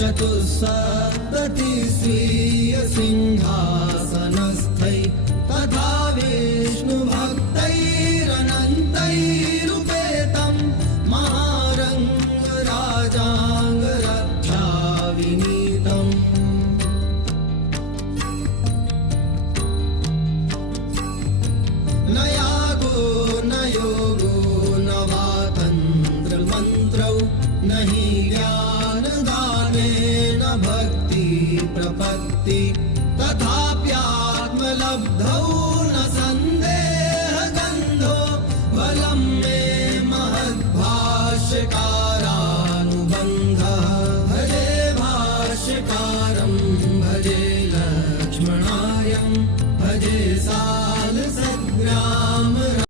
चतुस्सप्तति स्वीय सिंहासनस्थै तथा विष्णुभक्तैरनन्तैरुपेतं महारङ्गराजाङ्गरक्षाविनीतम् न यागो न योगो न वा तन्त्रमन्त्रौ न हि ज्ञानदानेन भक्ति प्रपत्ति